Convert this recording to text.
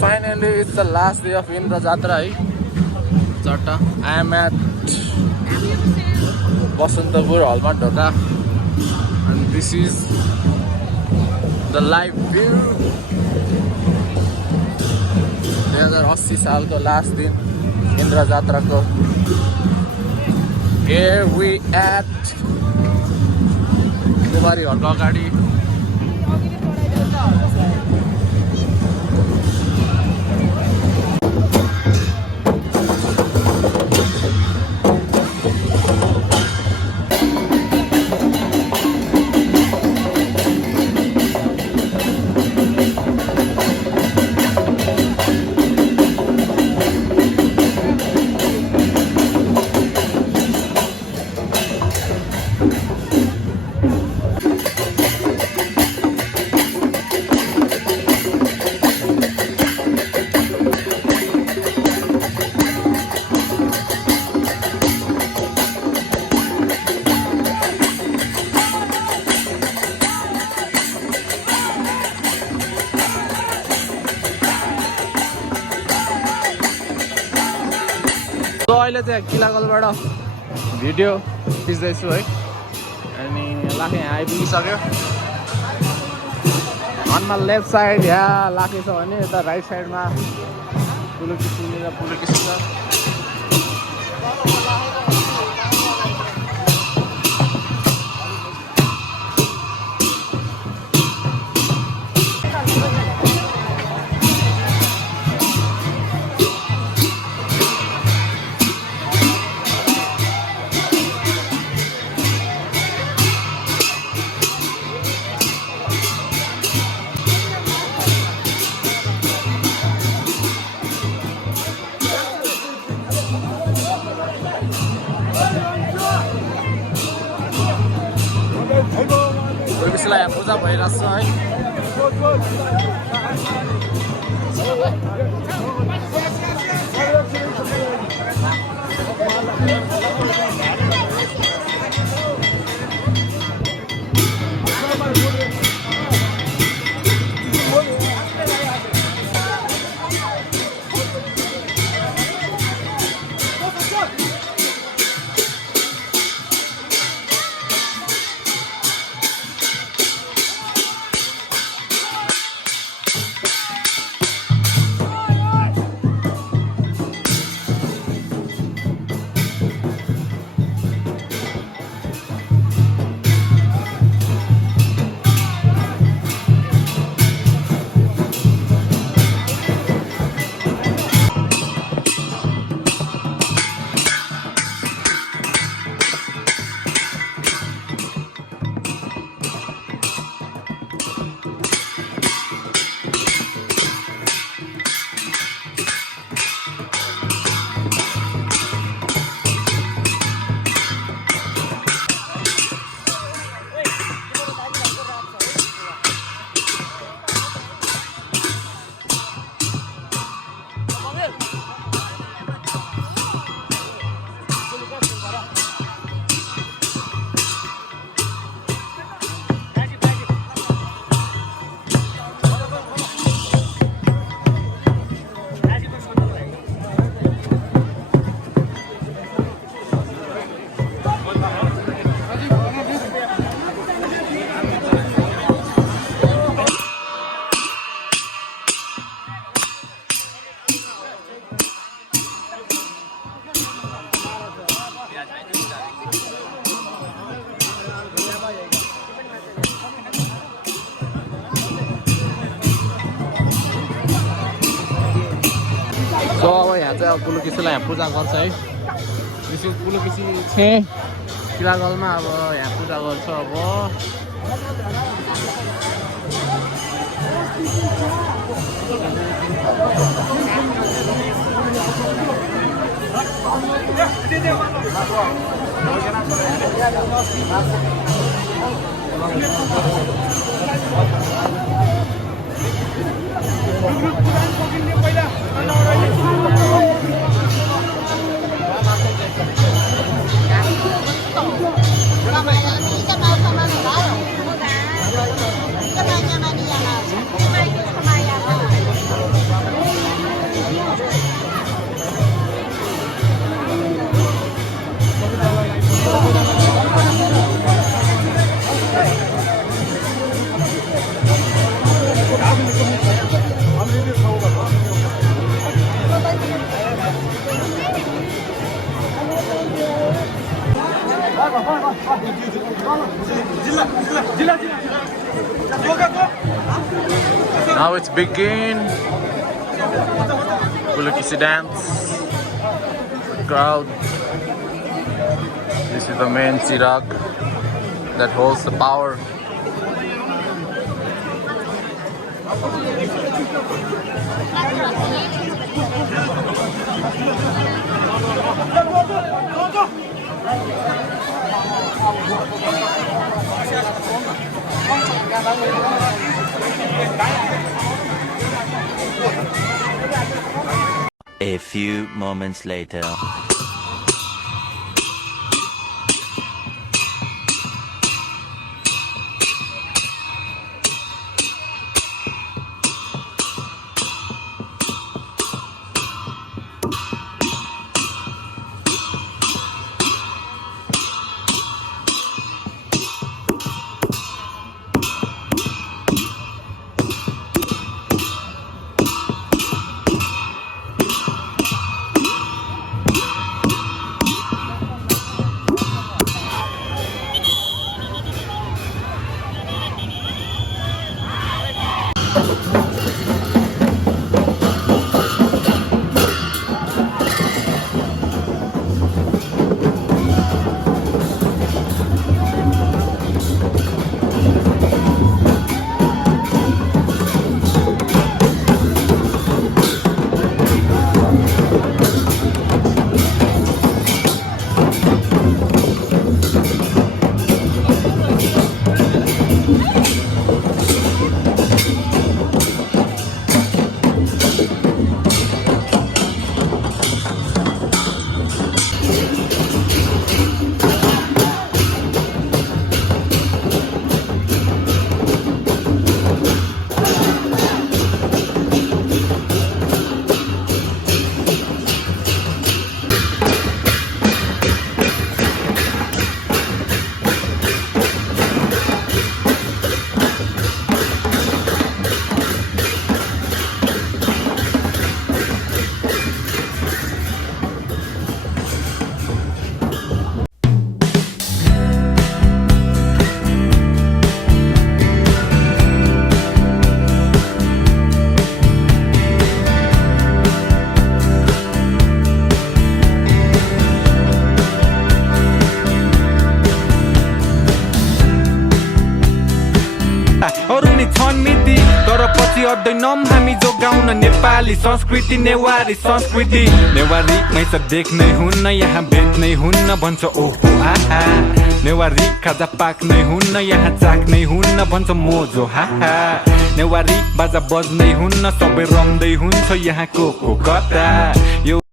Finally, it's the last day of Indra Jatra. Jatra. I am at Basantapur Hallma Dhaka, and this is the live view. 2080 सालको last दिन इन्द्र जात्राको. Here we at कुमारी हटको अगाडि. अहिले चाहिँ किलागलबाट video खिच्दैछु है. अनि लाखे यहाँ आइपुगिसक्यो. अनमा लेफ्ट साइड यहाँ लाखे छ भने यता राइट साइडमा पुलुकिसी छ. त्यसलाई यहाँ पूजा भइरहेछ है. So अब यहाँ चाहिँ अब पुलुकिसीलाई यहाँ पूजा गर्छ है. विशेष पुलुकिसी चाहिँ किलागलमा अब यहाँ पूजा गर्छ. Now it's begin. Pulukishi dance. Crowd. This is the main chirag that holds the power. A few moments later. अड्दैनौं हामी जोगाउन नेपाली संस्कृति नेवारी संस्कृति नेवारीमै त देख्नै हुन्न यहाँ भेट्नै हुन्न भन्छ ओहो आहा नेवारी खाजा पाक्नै हुन्न यहाँ चाख्नै हुन्न भन्छ मोजो हाहा नेवारी बाजा बज्नै हुन्न सबै रम्दै हुन्छ यहाँको कता यो